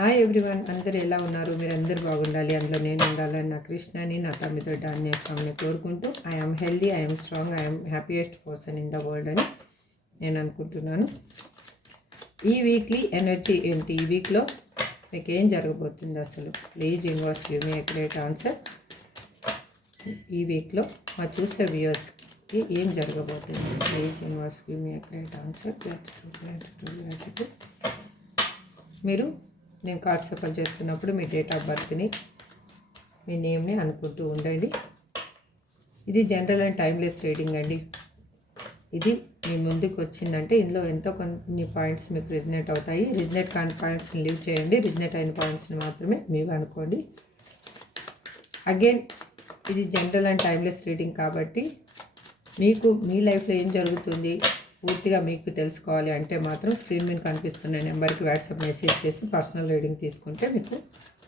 Hi everyone, అందరు ఎలా ఉన్నారు? మీరు అందరు బాగుండాలి, అందులో నేను ఉండాలని నా కృష్ణని నా తమ్మితో డాన్యేస్తామని కోరుకుంటూ I'm healthy, I'm strong, I'm happiest person in the world అని నేను అనుకుంటున్నాను. ఈ వీక్లీ ఎనర్జీ ఏంటి? ఈ వీక్లో మీకు ఏం జరగబోతుంది అసలు? Please universe give me a great answer. ఈ వీక్లో మా చూసే వ్యూయర్స్కి ఏం జరగబోతుంది? Please universe give me a great answer. మీరు నేను కార్డ్ సఫల్ చేస్తున్నప్పుడు మీ డేట్ ఆఫ్ బర్త్ని, మీ నేమ్ని అనుకుంటూ ఉండండి. ఇది జనరల్ అండ్ టైమ్లెస్ రీడింగ్ అండి. ఇది మీ ముందుకు వచ్చిందంటే ఇందులో ఎంతో కొన్ని పాయింట్స్ మీకు రిజనేట్ అవుతాయి. రిజనేట్ కాని పాయింట్స్ని లీవ్ చేయండి. రిజనేట్ అయిన పాయింట్స్ని మాత్రమే మీరు అనుకోండి. అగైన్ ఇది జనరల్ అండ్ టైమ్లెస్ రీడింగ్ కాబట్టి మీకు మీ లైఫ్లో ఏం జరుగుతుంది పూర్తిగా మీకు తెలుసుకోవాలి అంటే మాత్రం స్క్రీన్ మీద కనిపిస్తున్న నెంబర్కి వాట్సాప్ మెసేజ్ చేసి పర్సనల్ రీడింగ్ తీసుకుంటే మీకు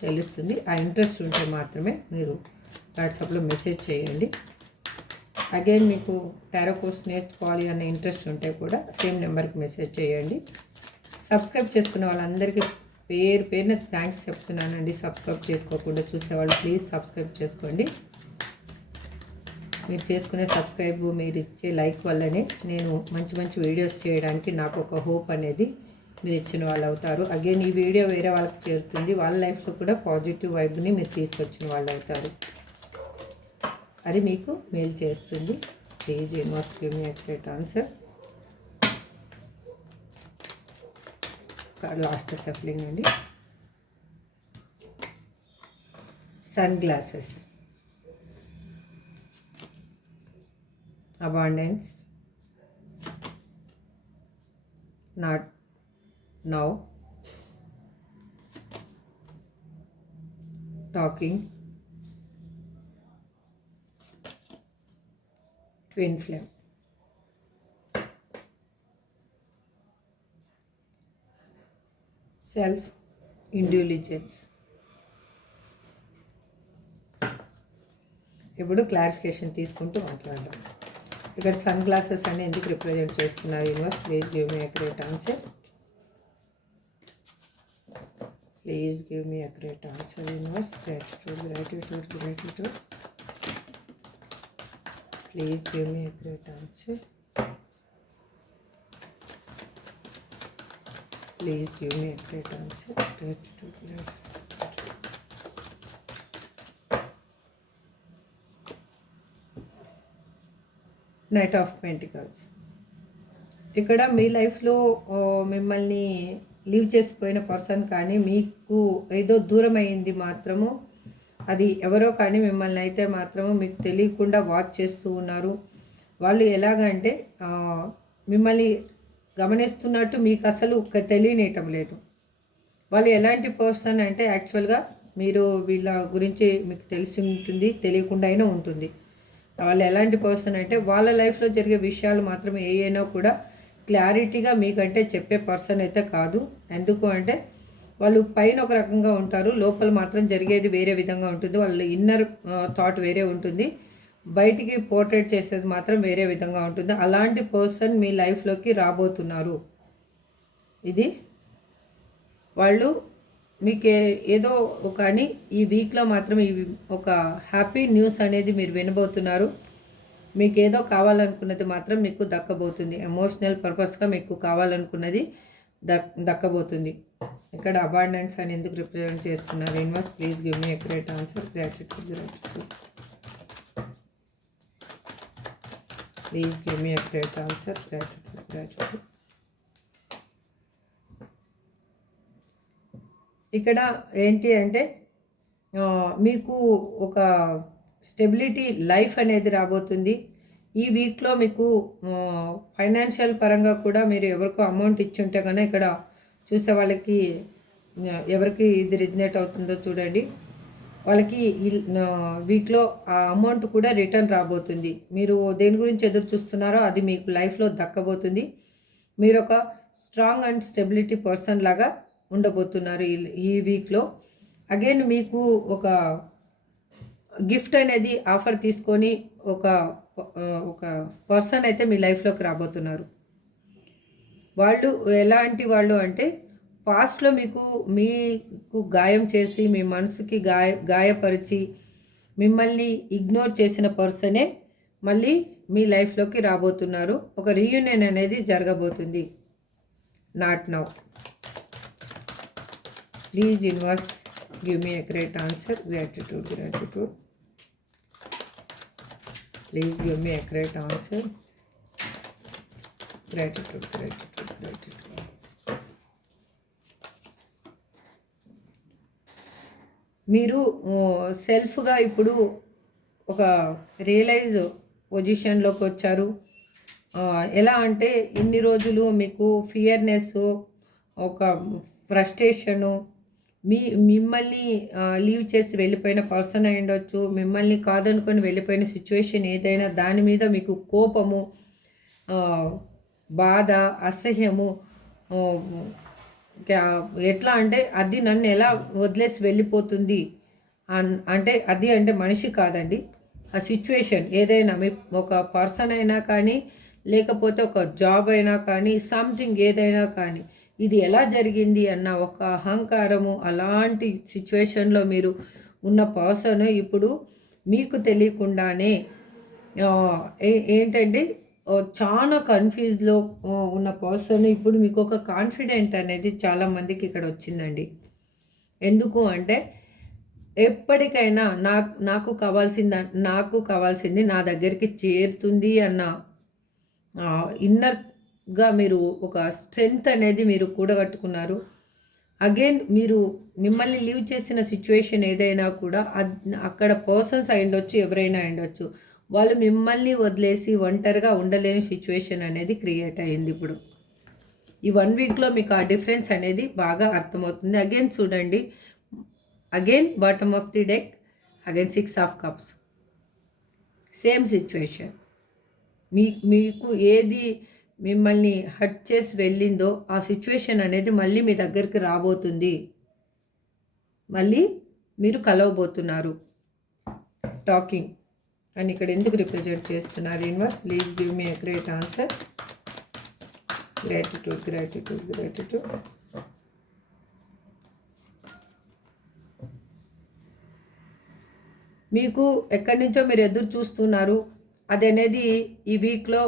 తెలుస్తుంది. ఆ ఇంట్రెస్ట్ ఉంటే మాత్రమే మీరు వాట్సాప్లో మెసేజ్ చేయండి. అగైన్ మీకు టారో కోర్స్ నేర్చుకోవాలి అనే ఇంట్రెస్ట్ ఉంటే కూడా సేమ్ నెంబర్కి మెసేజ్ చేయండి. సబ్స్క్రైబ్ చేసుకున్న వాళ్ళందరికీ పేరున థ్యాంక్స్ చెప్తున్నానండి. సబ్స్క్రైబ్ చేసుకోకుండా చూసేవాళ్ళు ప్లీజ్ సబ్స్క్రైబ్ చేసుకోండి. మీరు చేసుకునే సబ్స్క్రైబ్, మీరు ఇచ్చే లైక్ వల్లనే నేను మంచి మంచి వీడియోస్ చేయడానికి నాకు ఒక హోప్ అనేది మీరు ఇచ్చిన వాళ్ళు అవుతారు. అగైన్ ఈ వీడియో వేరే వాళ్ళకి చేరుతుంది. వాళ్ళ లైఫ్లో కూడా పాజిటివ్ వైబ్ని మీరు తీసుకొచ్చిన వాళ్ళు అవుతారు. అది మీకు మేలు చేస్తుంది. Please universe give me a great answer. Last shuffling అండి. Sun glasses, abundance, not now, talking, twin flame, self indulgence. ఇప్పుడు క్లారిఫికేషన్ తీసుకుంటూ మాట్లాడదాం. ఇక్కడ సన్ గ్లాసెస్ అని ఎందుకు రిప్రజెంట్ చేస్తున్నారు universe? Please give me a great answer. Please give me a great answer universe. Gratitude. Please give me a great answer. Please give me a great answer. Gratitude. Knight of pentacles. ఇక్కడ మీ లైఫ్లో మిమ్మల్ని leave చేసిపోయిన person కానీ మీకు ఏదో దూరం అయింది మాత్రము, అది ఎవరో కానీ మిమ్మల్ని అయితే మాత్రము మీకు తెలియకుండా వాచ్ చేస్తూ ఉన్నారు. వాళ్ళు ఎలాగంటే మిమ్మల్ని గమనిస్తున్నట్టు మీకు అసలు తెలియనియటం లేదు. వాళ్ళు ఎలాంటి పర్సన్ అంటే యాక్చువల్గా మీరు వీళ్ళ గురించి మీకు తెలిసి ఉంటుంది, తెలియకుండా అయినా ఉంటుంది. వాళ్ళు ఎలాంటి పర్సన్ అంటే వాళ్ళ లైఫ్లో జరిగే విషయాలు మాత్రం ఏమైనా కూడా క్లారిటీగా మీకంటే చెప్పే పర్సన్ అయితే కాదు. ఎందుకు అంటే వాళ్ళు పైన ఒక రకంగా ఉంటారు, లోపల మాత్రం జరిగేది వేరే విధంగా ఉంటుంది. వాళ్ళ ఇన్నర్ థాట్ వేరే ఉంటుంది, బయటికి పోర్ట్రేట్ చేసేది మాత్రం వేరే విధంగా ఉంటుంది. అలాంటి పర్సన్ మీ లైఫ్లోకి రాబోతున్నారు. ఇది వాళ్ళు మీకు ఏదో కానీ ఈ వీక్లో మాత్రం ఒక హ్యాపీ న్యూస్ అనేది మీరు వినబోతున్నారు. మీకు ఏదో కావాలనుకున్నది మాత్రం మీకు దక్కబోతుంది. ఎమోషనల్ పర్పస్గా మీకు కావాలనుకున్నది దక్కబోతుంది. ఇక్కడ అబాండెన్స్ అని ఎందుకు రిప్రజెంట్ చేస్తున్నారు universe? Please give me a great answer. Gratitude. Please give me a great answer. Gratitude. ఇక్కడ ఏంటి అంటే మీకు ఒక స్టెబిలిటీ లైఫ్ అనేది రాబోతుంది. ఈ వీక్లో మీకు ఫైనాన్షియల్ పరంగా కూడా మీరు ఎవరికో అమౌంట్ ఇచ్చుంటే కనుక ఇక్కడ చూసే వాళ్ళకి ఎవరికి ఇది రిజనేట్ అవుతుందో చూడండి. వాళ్ళకి ఈ వీక్లో ఆ అమౌంట్ కూడా రిటర్న్ రాబోతుంది. మీరు దేని గురించి ఎదురు చూస్తున్నారో అది మీకు లైఫ్లో దక్కబోతుంది. మీరు ఒక స్ట్రాంగ్ అండ్ స్టెబిలిటీ పర్సన్ లాగా ఉండబోతున్నారు ఈ వీక్లో. అగైన్ మీకు ఒక గిఫ్ట్ అనేది ఆఫర్ తీసుకొని ఒక పర్సన్ అయితే మీ లైఫ్లోకి రాబోతున్నారు. వాళ్ళు ఎలాంటి వాళ్ళు అంటే పాస్ట్‌లో మీకు గాయం చేసి, మీ మనసుకి గాయపరిచి, మిమ్మల్ని ఇగ్నోర్ చేసిన పర్సనే మళ్ళీ మీ లైఫ్‌లోకి రాబోతున్నారు. ఒక రీయూనియన్ అనేది జరగబోతుంది. Not now. Please universe give me a great answer. Gratitude. Please give me a great answer. Gratitude. మీరు సెల్ఫ్‌గా ఇప్పుడు ఒక రియలైజ్ పొజిషన్‌లోకి వచ్చారు. ఎలా అంటే ఇన్ని రోజులు మీకు ఫియర్‌నెస్సు, ఒక ఫ్రస్ట్రేషను, మిమ్మల్ని లీవ్ చేసి వెళ్ళిపోయిన పర్సన్ అయ్యుండొచ్చు. మిమ్మల్ని కాదనుకొని వెళ్ళిపోయిన సిచ్యువేషన్ ఏదైనా దాని మీద మీకు కోపము, బాధ, అసహ్యము, ఎట్లా అంటే అది నన్ను ఎలా వదిలేసి వెళ్ళిపోతుంది అంటే మనిషి కాదండి. ఆ సిచ్యువేషన్ ఏదైనా ఒక పర్సన్ అయినా కానీ, లేకపోతే ఒక జాబ్ అయినా కానీ, సంథింగ్ ఏదైనా కానీ, ఇది ఎలా జరిగింది అన్న ఒక అహంకారము, అలాంటి సిచ్యువేషన్లో మీరు ఉన్న పర్సన్ ఇప్పుడు మీకు తెలియకుండానే ఏంటంటే చాలా కన్‌ఫ్యూజ్‌లో ఉన్న పర్సన్ ఇప్పుడు మీకు ఒక కాన్ఫిడెంట్ అనేది చాలామందికి ఇక్కడ వచ్చిందండి. ఎందుకు అంటే ఎప్పటికైనా నాకు కావాల్సింది నా దగ్గరికి చేరుతుంది అన్న ఇన్నర్‌గా మీరు ఒక స్ట్రెంగ్త్ అనేది మీరు కూడగట్టుకున్నారు. అగైన్ మీరు మిమ్మల్ని లీవ్ చేసిన సిచ్యువేషన్ ఏదైనా కూడా అక్కడ పర్సన్స్ అయ్యుండొచ్చు, ఎవరైనా అయ్యుండొచ్చు. వాళ్ళు మిమ్మల్ని వదిలేసి ఒంటరిగా ఉండలేని సిచ్యువేషన్ అనేది క్రియేట్ అయింది ఇప్పుడు. ఈ 1 వీక్‌లో మీకు ఆ డిఫరెన్స్ అనేది బాగా అర్థమవుతుంది. అగైన్ చూడండి, again bottom of the deck, again 6 of cups. Same situation. మీకు ఏది మిమ్మల్ని హర్ట్ చేసి వెళ్ళిందో ఆ సిచ్యువేషన్ అనేది మళ్ళీ మీ దగ్గరికి రాబోతుంది. మళ్ళీ మీరు కలవబోతున్నారు. టాకింగ్ అని ఇక్కడ ఎందుకు రిప్రజెంట్ చేస్తున్నారు universe? Please give me a great answer. Gratitude. మీకు ఎక్కడి నుంచో మీరు ఎదురు చూస్తున్నారు. అదనేది ఈ వీక్‌లో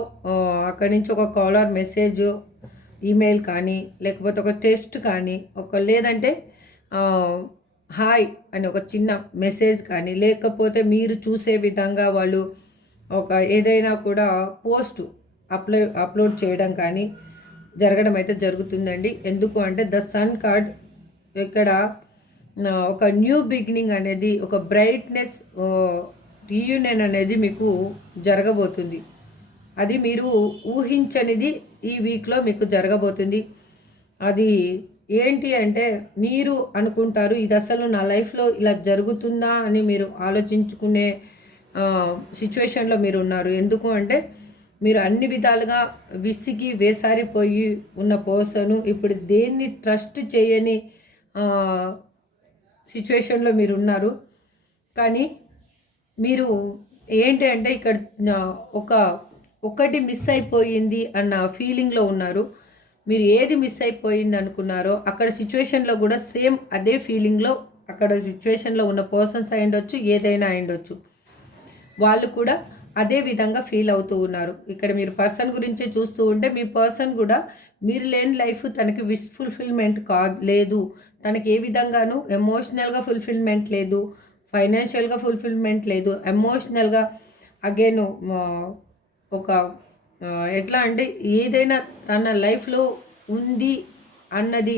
అక్కడి నుంచి ఒక కాల్ ఆర్ మెసేజ్, ఈమెయిల్ కానీ, లేకపోతే ఒక టెక్స్ట్ కానీ, లేదంటే హాయ్ అని ఒక చిన్న మెసేజ్ కానీ, లేకపోతే మీరు చూసే విధంగా వాళ్ళు ఒక ఏదైనా కూడా పోస్ట్ అప్లోడ్ చేయడం కానీ జరగడం అయితే జరుగుతుందండి. ఎందుకు అంటే ద సన్ కార్డ్ ఇక్కడ ఒక న్యూ బిగినింగ్ అనేది, ఒక బ్రైట్నెస్, రీయూనియన్ అనేది మీకు జరగబోతుంది. అది మీరు ఊహించనిది ఈ వీక్లో మీకు జరగబోతుంది. అది ఏంటి అంటే మీరు అనుకుంటారు ఇది అసలు నా లైఫ్లో ఇలా జరుగుతుందా అని మీరు ఆలోచించుకునే సిచ్యువేషన్లో మీరు ఉన్నారు. ఎందుకు అంటే మీరు అన్ని విధాలుగా విసిగి వేసారిపోయి ఉన్న పర్సను ఇప్పుడు దేన్ని ట్రస్ట్ చేయని సిచ్యువేషన్లో మీరు ఉన్నారు. కానీ మీరు ఏంటి అంటే ఇక్కడ ఒకటి మిస్ అయిపోయింది అన్న ఫీలింగ్లో ఉన్నారు. మీరు ఏది మిస్ అయిపోయింది అనుకున్నారో అక్కడ సిచ్యువేషన్లో కూడా సేమ్ అదే ఫీలింగ్లో అక్కడ సిచ్యువేషన్లో ఉన్న పర్సన్స్ అయ్యుండొచ్చు, ఏదైనా అయ్యుండొచ్చు. వాళ్ళు కూడా అదే విధంగా ఫీల్ అవుతూ ఉన్నారు. ఇక్కడ మీరు పర్సన్ గురించి చూస్తూ ఉంటే మీ పర్సన్ కూడా మీరు లేని లైఫ్ తనకి ఫుల్ఫిల్మెంట్ లేదు. తనకి ఏ విధంగానూ ఎమోషనల్గా ఫుల్ఫిల్మెంట్ లేదు, ఫైనాన్షియల్గా ఫుల్ఫిల్మెంట్ లేదు, ఎమోషనల్గా అగైన్ ఒక ఎట్లా అంటే ఏదైనా తన లైఫ్లో ఉంది అన్నది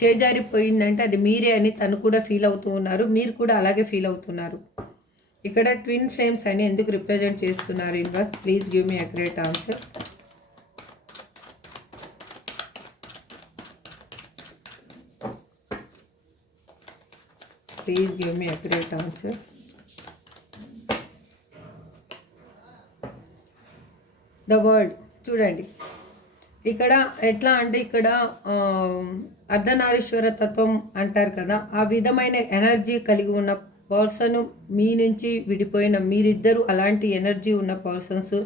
చేజారిపోయిందంటే అది మీరే అని తను కూడా ఫీల్ అవుతూ ఉన్నారు. మీరు కూడా అలాగే ఫీల్ అవుతున్నారు. ఇక్కడ ట్విన్ ఫ్లేమ్స్ అని ఎందుకు రిప్రజెంట్ చేస్తున్నారు universe? Please give me a great answer. Please give me a great answer. The world చూడండి, ఇక్కడ ఎట్లా అంటే ఇక్కడ అర్ధనారీశ్వర తత్వం అంటారు కదా, ఆ విధమైన ఎనర్జీ కలిగి ఉన్న పర్సన్ మీ నుంచి విడిపోయిన మీరిద్దరు అలాంటి ఎనర్జీ ఉన్న పర్సన్స్.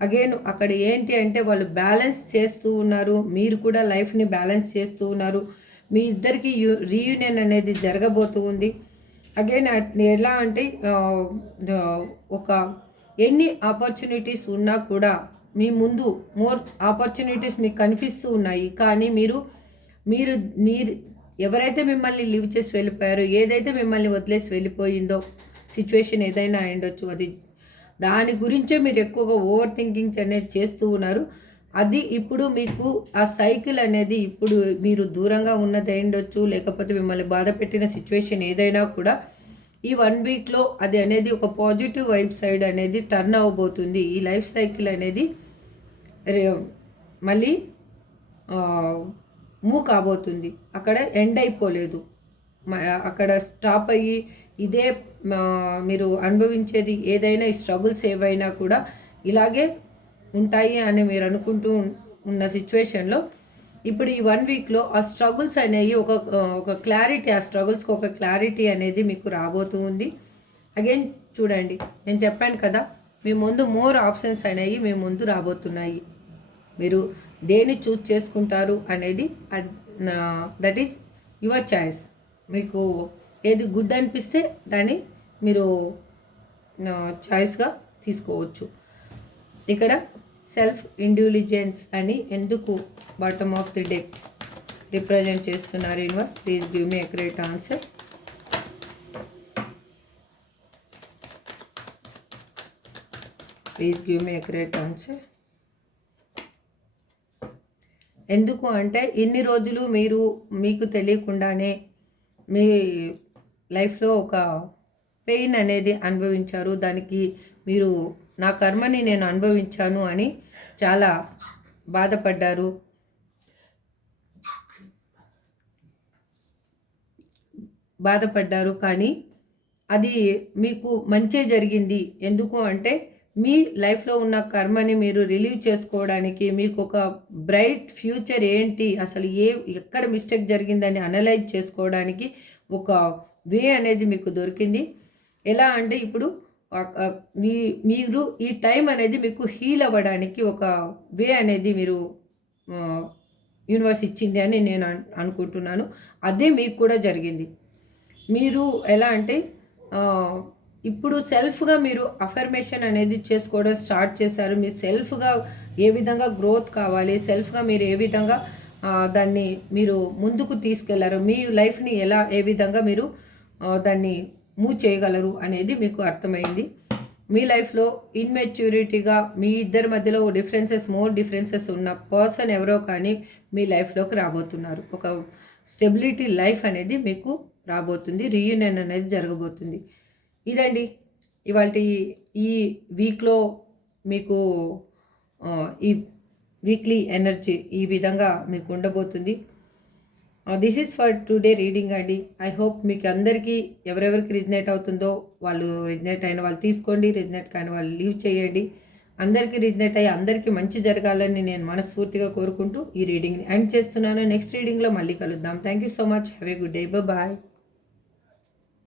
అగైన్ అక్కడ ఏంటి అంటే వాళ్ళు బ్యాలెన్స్ చేస్తూ ఉన్నారు, మీరు కూడా లైఫ్ని బ్యాలెన్స్ చేస్తూ ఉన్నారు. మీ ఇద్దరికి రీయూనియన్ అనేది జరగబోతూ ఉంది. అగైన్ ఎలా అంటే ఒక ఎన్ని ఆపర్చునిటీస్ ఉన్నా కూడా మీ ముందు మోర్ ఆపర్చునిటీస్ మీకు కనిపిస్తూ ఉన్నాయి. కానీ మీరు మీరు మీరు ఎవరైతే మిమ్మల్ని లీవ్ చేసి వెళ్ళిపోయారో, ఏదైతే మిమ్మల్ని వదిలేసి వెళ్ళిపోయిందో, సిచ్యువేషన్ ఏదైనా అయ్యుండొచ్చు, అది దాని గురించే మీరు ఎక్కువగా ఓవర్ థింకింగ్స్ అనేది చేస్తూ ఉన్నారు. అది ఇప్పుడు మీకు ఆ సైకిల్ అనేది ఇప్పుడు మీరు దూరంగా ఉన్నది అయ్యుండొచ్చు, లేకపోతే మిమ్మల్ని బాధ పెట్టిన సిచ్యువేషన్ ఏదైనా కూడా ఈ 1 వీక్లో అది అనేది ఒక పాజిటివ్ వైబ్ సైడ్ అనేది టర్న్ అవ్వబోతుంది. ఈ లైఫ్ సైకిల్ అనేది మళ్ళీ మూవ్ కాబోతుంది. అక్కడ ఎండ్ అయిపోలేదు, అక్కడ స్టాప్ అయ్యి ఇదే మీరు అనుభవించేది ఏదైనా, ఈ స్ట్రగుల్స్ ఏవైనా కూడా ఇలాగే ఉంటాయి అని మీరు అనుకుంటూ ఉన్న సిచ్యువేషన్లో ఇప్పుడు ఈ 1 వీక్లో ఆ స్ట్రగుల్స్ అనేవి ఒక క్లారిటీ, ఆ స్ట్రగుల్స్కి ఒక క్లారిటీ అనేది మీకు రాబోతూ ఉంది. అగైన్ చూడండి, నేను చెప్పాను కదా, మీ ముందు మోర్ ఆప్షన్స్ అనేవి మీ ముందు రాబోతున్నాయి. మీరు దేన్ని చూస్ చేసుకుంటారు అనేది దట్ ఈస్ యువర్ చాయిస్. మీకు ఏది గుడ్ అనిపిస్తే దాన్ని మీరు చాయిస్గా తీసుకోవచ్చు. ఇక్కడ సెల్ఫ్ ఇండివిజువెన్స్ అని ఎందుకు bottom of the deck represent చేస్తున్నారు universe? Please give me accurate answer. Please give me accurate answer. ఎందుకు అంటే ఇన్ని రోజులు మీరు మీకు తెలియకుండానే మీ లైఫ్లో ఒక పెయిన్ అనేది అనుభవించారు. దానికి మీరు నా కర్మని నేను అనుభవించాను అని చాలా బాధపడ్డారు. కానీ అది మీకు మంచే జరిగింది. ఎందుకు అంటే మీ లైఫ్లో ఉన్న కర్మని మీరు రిలీవ్ చేసుకోవడానికి, మీకు ఒక బ్రైట్ ఫ్యూచర్ ఏంటి, అసలు ఎక్కడ మిస్టేక్ జరిగిందని అనలైజ్ చేసుకోవడానికి ఒక వే అనేది మీకు దొరికింది. ఎలా అంటే ఇప్పుడు మీరు ఈ టైం అనేది మీకు హీల్ అవ్వడానికి ఒక వే అనేది మీరు యూనివర్స్ ఇచ్చింది అని నేను అనుకుంటున్నాను. అదే మీకు కూడా జరిగింది. మీరు ఎలా అంటే ఇప్పుడు సెల్ఫ్గా మీరు అఫర్మేషన్ అనేది చేసుకోవడం స్టార్ట్ చేశారు. మీ సెల్ఫ్గా ఏ విధంగా గ్రోత్ కావాలి, సెల్ఫ్గా మీరు ఏ విధంగా దాన్ని మీరు ముందుకు తీసుకెళ్లారు, మీ లైఫ్ని ఏ విధంగా మీరు దాన్ని మూవ్ చేయగలరు అనేది మీకు అర్థమైంది. మీ లైఫ్లో ఇన్మెచ్యూరిటీగా మీ ఇద్దరి మధ్యలో మోర్ డిఫరెన్సెస్ ఉన్న పర్సన్ ఎవరో కానీ మీ లైఫ్లోకి రాబోతున్నారు. ఒక స్టెబిలిటీ లైఫ్ అనేది మీకు రాబోతుంది. రీయూనియన్ అనేది జరగబోతుంది. ఇదండి ఇవాళ ఈ వీక్లో మీకు ఈ వీక్లీ ఎనర్జీ ఈ విధంగా మీకు ఉండబోతుంది. This is for today reading అండి. ఐ హోప్ మీకు అందరికీ ఎవరెవరికి రిజనేట్ అవుతుందో వాళ్ళు రిజనేట్ అయిన వాళ్ళు తీసుకోండి, రిజనేట్ కాని వాళ్ళు లీవ్ చేయండి. అందరికీ రిజనేట్ అయ్యి అందరికీ మంచి జరగాలని నేను మనస్ఫూర్తిగా కోరుకుంటూ ఈ రీడింగ్ని ఎండ్ చేస్తున్నాను. నెక్స్ట్ రీడింగ్లో మళ్ళీ కలుద్దాం. Thank you so much. Have a good day. Bye.